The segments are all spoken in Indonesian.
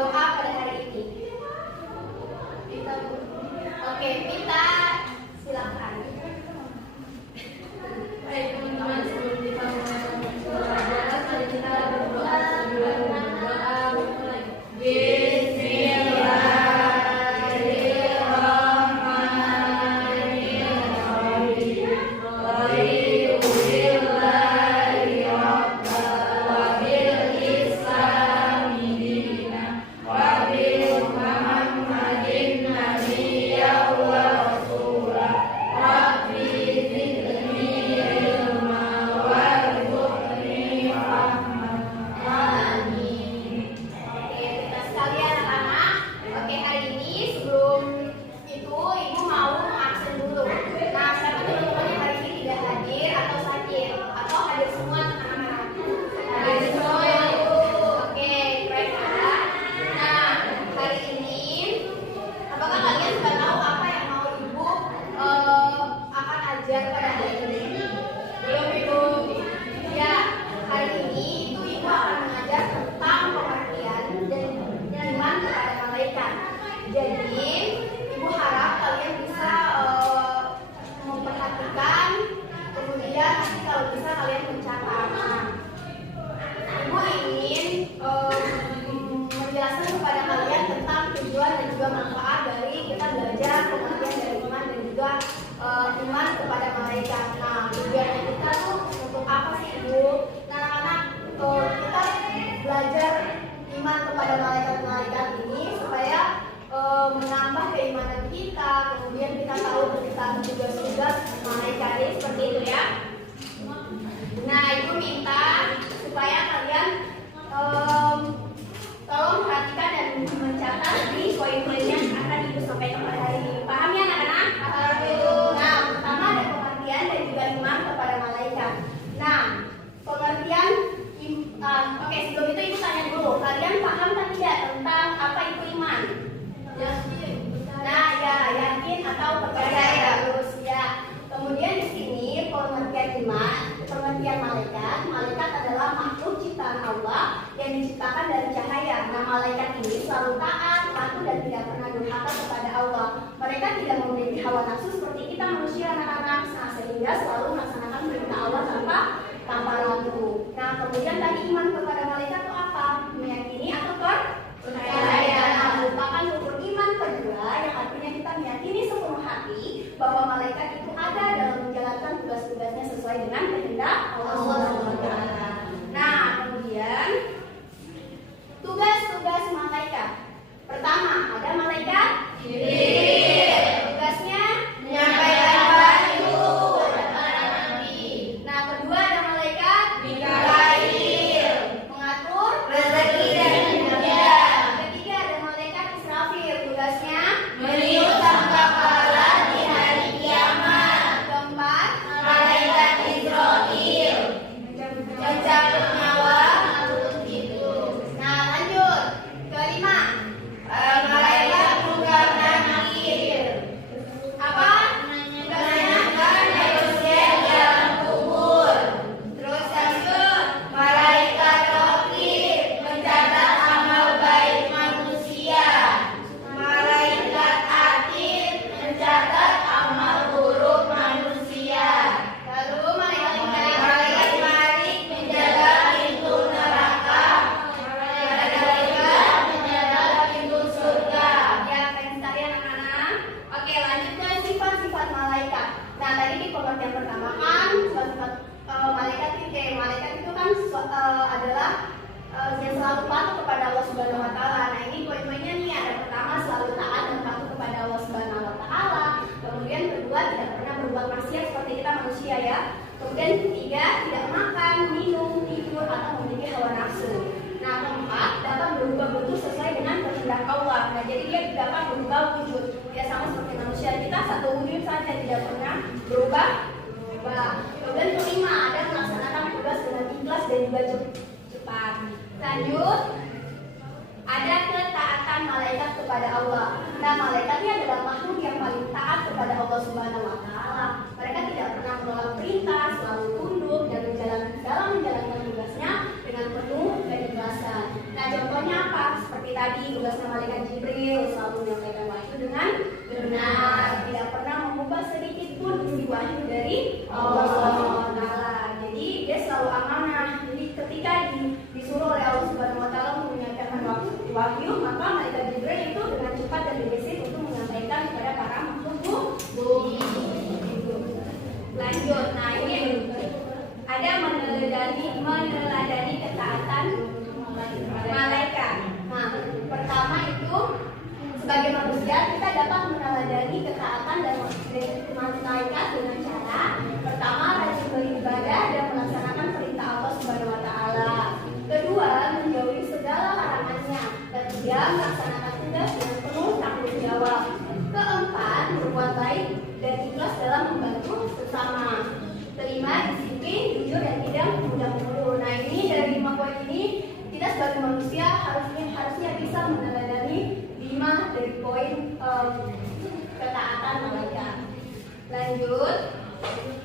berdoa pada hari ini? Oke, Mita, silakan. Baik teman-teman, sebelum kita mulai pelajaran, mari kita berdoa sambil berdoa mulai. Iman kepada malaikat. Nah, tujuannya kita tuh untuk apa sih, Ibu? Nah, anak-anak, kita belajar iman kepada malaikat-malaikat ini supaya menambah keimanan kita. Kemudian kita tahu tentang tugas-tugas malaikat ini seperti itu ya. Nah, Ibu minta supaya kalian tolong perhatikan dan mencatat di poin-poinnya yang akan Ibu sampaikan pada hari ini. Paham ya anak-anak? Nah, pertama ada pengertian dan juga iman kepada malaikat. Nah, pengertian, oke, sebelum itu Ibu tanya dulu, kalian paham tak tidak tentang apa itu iman? Yakin. Nah, ya, yakin atau percaya. Terus ya. Kemudian di sini pengertian iman, pengertian malaikat. Malaikat adalah makhluk ciptaan Allah yang diciptakan dari cahaya. Nah, malaikat ini selalu taat, patuh dan tidak pernah durhaka kepada Allah. Mereka tidak memiliki hawa nafsu seperti kita manusia anak-anak, sehingga selalu melaksanakan perintah Allah tanpa ragu. Nah, kemudian tadi iman kepada malaikat itu apa? Meyakini atau percaya. Nah, merupakan rukun iman kedua yang artinya kita meyakini sepenuh hati bahwa malaikat itu ada dalam menjalankan tugas-tugasnya sesuai dengan kehendak Allah SWT. Nah, kemudian tugas-tugas malaikat. Pertama, ada malaikat Jibril. Tugasnya menyampaikan wahyu kepada para nabi. Nah, kedua ada malaikat Mikail, mengatur rezeki dan hujan. Ketiga ada malaikat Israfil, tugasnya meniup sangkakala di hari kiamat. Keempat, malaikat Israfil, mencabut nyawa makhluk hidup. Nah, lanjut. Kelima, malaikat munkar dan nakir. Apa? Menanyakan manusia di dalam kubur. Terus lanjut, malaikat raqib, mencatat amal baik manusia. Malaikat atid, mencatat amal buruk manusia. Lalu malaikat malik, menjaga pintu neraka. Malaikat menjaga pintu surga. Ya, sekali anak-anak. Oke, lanjut ke sifat-sifat malaikat. Nah, tadi di pengertian pertama kan sifat-sifat malaikat itu kan adalah yang selalu patuh kepada Allah Subhanahu Wa Taala. Nah, ini poin-poinnya nih, ada pertama selalu taat dan patuh kepada Allah Subhanahu Wa Taala. Kemudian kedua tidak pernah berbuat maksiat seperti kita manusia ya. Kemudian ketiga tidak makan, minum, tidur atau memiliki hawa nafsu. Nah, keempat dapat berubah bentuk sesuai dengan kehendak Allah. Nah, jadi dia dapat berubah wujud. Ya sama seperti manusia, kita satu wujud saja, tidak pernah berubah. Kemudian kelima ada melaksanakan tugas dengan ikhlas dan juga cepat. Lanjut, ada ketaatan malaikat kepada Allah. Nah, malaikat ini adalah makhluk yang paling taat kepada Allah Subhanahu Wa Taala. Mereka tidak pernah menolak perintah, selalu tunduk dan dalam menjalankan tugasnya dengan penuh keikhlasan. Nah, contohnya apa? Seperti seperti tadi tugasnya malaikat Jibril selalu menyampaikan wahyu dengan benar, tidak pernah mengubah sedikit pun isi wahyu dari Allah Subhanahu wa taala. Jadi dia selalu amanah. Jadi ketika disuruh oleh Allah Subhanahu wa taala menyampaikan wahyu, maka malaikat Jibril itu dengan cepat dan gesit untuk menyampaikan kepada para makhluk bumi. Lanjut, nah ini ada meneladani ketaatan malaikat. Nah, pertama itu sebagai manusia kita dapat meneladani ketaatan dan malaikat dengan cara pertama rajin beribadah dan melaksanakan perintah Allah Subhanahu wa taala. Kedua, menjauhi segala larangannya. Ketiga, melaksanakan tugas dengan penuh tanggung jawab. Keempat, berbuat baik dan ikhlas dalam membantu sesama. Kelima, disiplin, jujur dan tidak mudah mengeluh. Nah, ini dari 5 poin ini kita sebagai manusia harusnya bisa meneladani 5 dari poin ketaatan malaikat. Lanjut.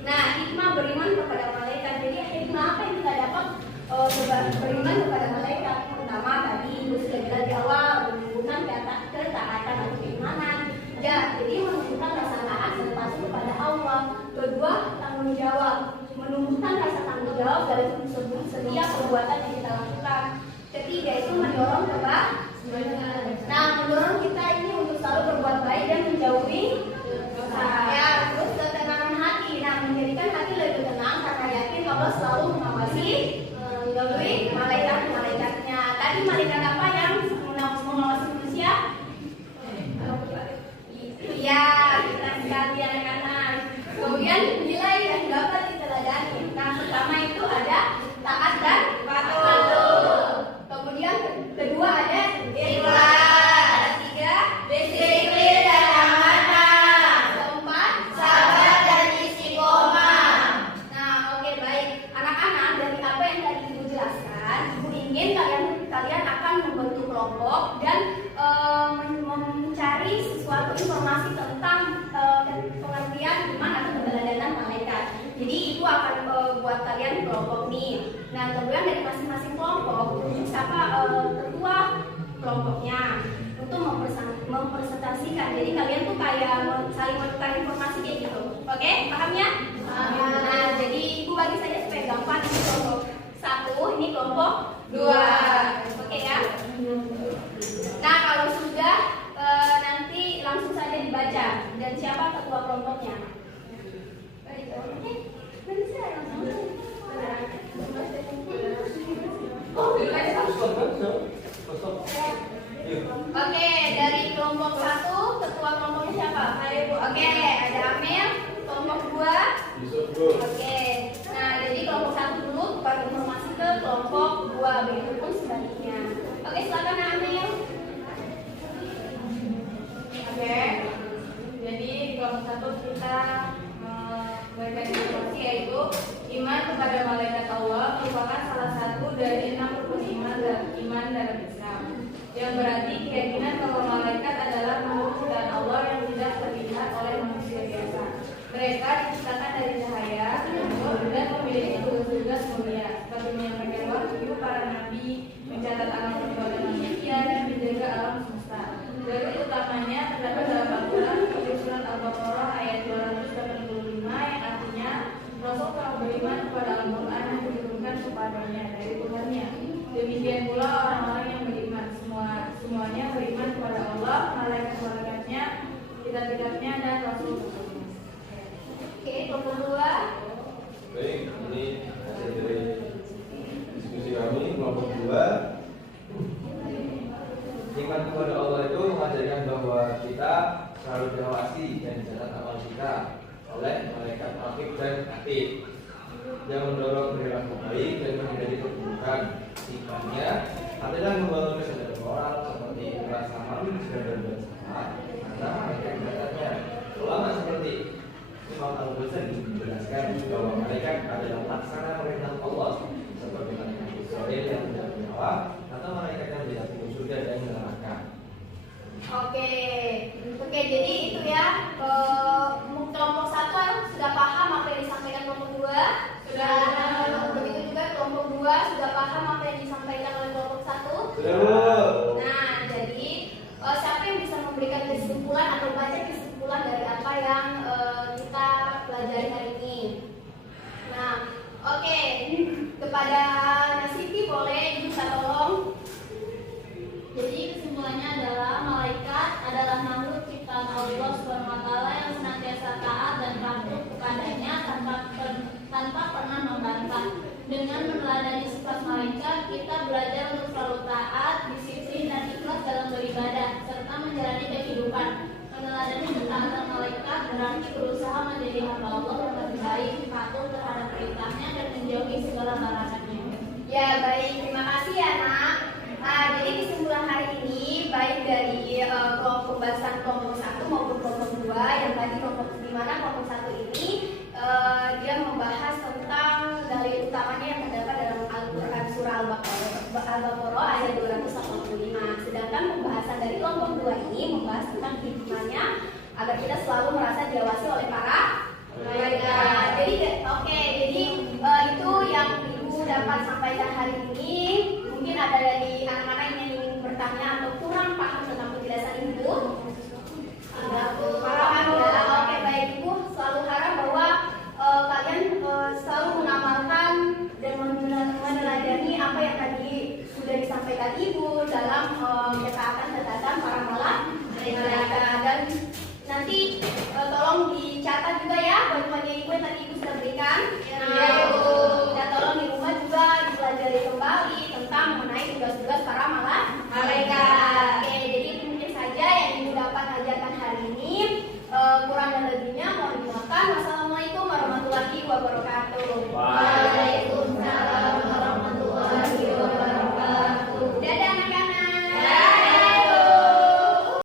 Nah, hikmah beriman kepada malaikat. Jadi hikmah apa yang kita dapat beriman kepada malaikat? Pertama tadi ibu sudah bilang di awal, menunjukkan ketaatan atau keimanan. Ya, jadi menunjukkan rasa taat dan patuh kepada Allah. Kedua, tanggung jawab, menumbuhkan rasa tanggung jawab dalam setiap perbuatan yang kita lakukan. Ketiga itu mendorong kebaikan. Nah, mendorong kita ini untuk selalu berbuat baik dan menjauhi dosa. Ya, terus ketenangan hati. Nah, menjadikan hati lebih tenang karena yakin Allah selalu mengawasi malaikat-malaikatnya. Tadi malaikat apa yang mengawasi manusia? Ya, kita sekali anak-anak. Kemudian nilai yang dapat diteladani. Nah, pertama itu ada taat dan patuh. Kemudian kedua ada ikhlas. Ketiga, disiplin dan amanah. Keempat, sabar dan istiqomah. Nah, oke baik. Anak-anak, dari apa yang tadi Ibu jelaskan, Ibu ingin kalian akan membentuk kelompok dan mencari sesuatu informasi tentang pengertian iman atau keteladanan malaikat. Jadi Ibu akan buat kalian kelompok nih. Nah, kemudian dari masing-masing kelompok siapa ketua kelompoknya untuk mempresentasikan. Jadi kalian tuh kayak saling bertukar informasi kayak gitu. Oke, paham ya? Nah, jadi Ibu bagi saja supaya gampang. Ini kelompok 1, ini kelompok 2. Oke ya? Nah, kalau sudah nanti langsung saja dibaca. Dan siapa ketua kelompoknya? Oke, bisa langsung. Oke, dari kelompok 1 ketua kelompoknya siapa? Ayo Bu. Oke, ada Amel. Kelompok 2. Oke. Nah, jadi kelompok 1 dulu tukar informasi ke kelompok 2, begitupun sebaliknya. Oke, silakan Amel. Oke. Jadi di kelompok 1 kita memberikan informasi yaitu iman kepada malaikat Allah merupakan salah satu dari 6 rukun iman dalam Islam. Yang berarti keyakinan bahwa malaikat adalah makhluk ciptaan Allah yang tidak terlihat oleh manusia biasa. Mereka diciptakan dari cahaya dan memiliki tugas-tugas mulia seperti menyampaikan wahyu para nabi, mencatat alam perbuatan manusia dan menjaga alam semesta. Dari utamanya terdapat dalam Al-Quran di surat Al-Baqarah ayat 285 yang artinya Rasul telah beriman kepada Al-Quran yang diturunkan kepadanya dari Tuhannya. Demikian pula orang-orang yang beriman semuanya beriman kepada Allah, malaikat-malaikatnya, kitab-kitabnya dan Rasul-Rasulnya. Oke, kelompok 2. Baik, ini hasil dari diskusi kami kelompok 2. Iman kepada Allah itu mengajarkan bahwa kita selalu diawasi dan dicatat amal kita oleh malaikat raqib dan atid yang mendorong perilaku baik dan menghindari keburukan. Sifatnya adalah membangun kesadaran moral seperti rasa malu dan berbuat salah karena malaikat mencatatnya. Ulama seperti Imam Al-Ghazali menjelaskan bahwa malaikat adalah laksana perintah Allah seperti malaikat Israel yang tidak bernyawa atau malaikat yang tidak pintu surga dan neraka. Oke, jadi itu ya. Kelompok 1 sudah paham apa yang disampaikan kelompok 2. Begitu juga kelompok 2 sudah paham apa yang disampaikan oleh kelompok 1. Sudah. Nah, kesimpulannya adalah malaikat adalah makhluk ciptaan Allah SWT yang senantiasa taat dan patuh kepadanya tanpa pernah membantah. Dengan meneladani sifat malaikat, kita belajar untuk selalu taat, disiplin, dan ikhlas dalam beribadah serta menjalani kehidupan. Meneladani ketaatan malaikat berarti berusaha menjadi hamba Allah yang lebih baik, patuh terhadap perintahnya dan menjauhi segala larangannya. Ya baik, terima kasih ya nak. Jadi kesimpulan hari ini baik dari kelompok pembahasan kelompok 1 maupun kelompok 2 yang tadi di mana kelompok 1 ini dia membahas tentang dalil utamanya yang terdapat dalam Al-Quran surah Al-Baqarah ayat 285. Sedangkan pembahasan dari kelompok 2 ini membahas tentang hikmahnya agar kita selalu merasa diawasi oleh para malaikat. Jadi itu yang Ibu dapat sampaikan hari ini. Mungkin ada dari anak-anak yang ingin bertanya atau kurang paham tentang penjelasan Ibu. Paham ya? Oke baik, Ibu selalu harap bahwa kalian selalu mengamalkan dan meneladani apa yang tadi sudah disampaikan Ibu dalam ketaatan para malaikat. Dan nanti tolong dicatat juga ya poin-poinnya Ibu yang tadi Ibu sudah berikan. Dan tolong di rumah juga dipelajari kembali tentang mengenai tugas-tugas para malaikat. Oke, jadi itu mungkin saja yang Ibu dapat ajarkan hari ini. Kurang dan lebihnya mohon dimaafkan. Wassalamualaikum warahmatullahi wabarakatuh.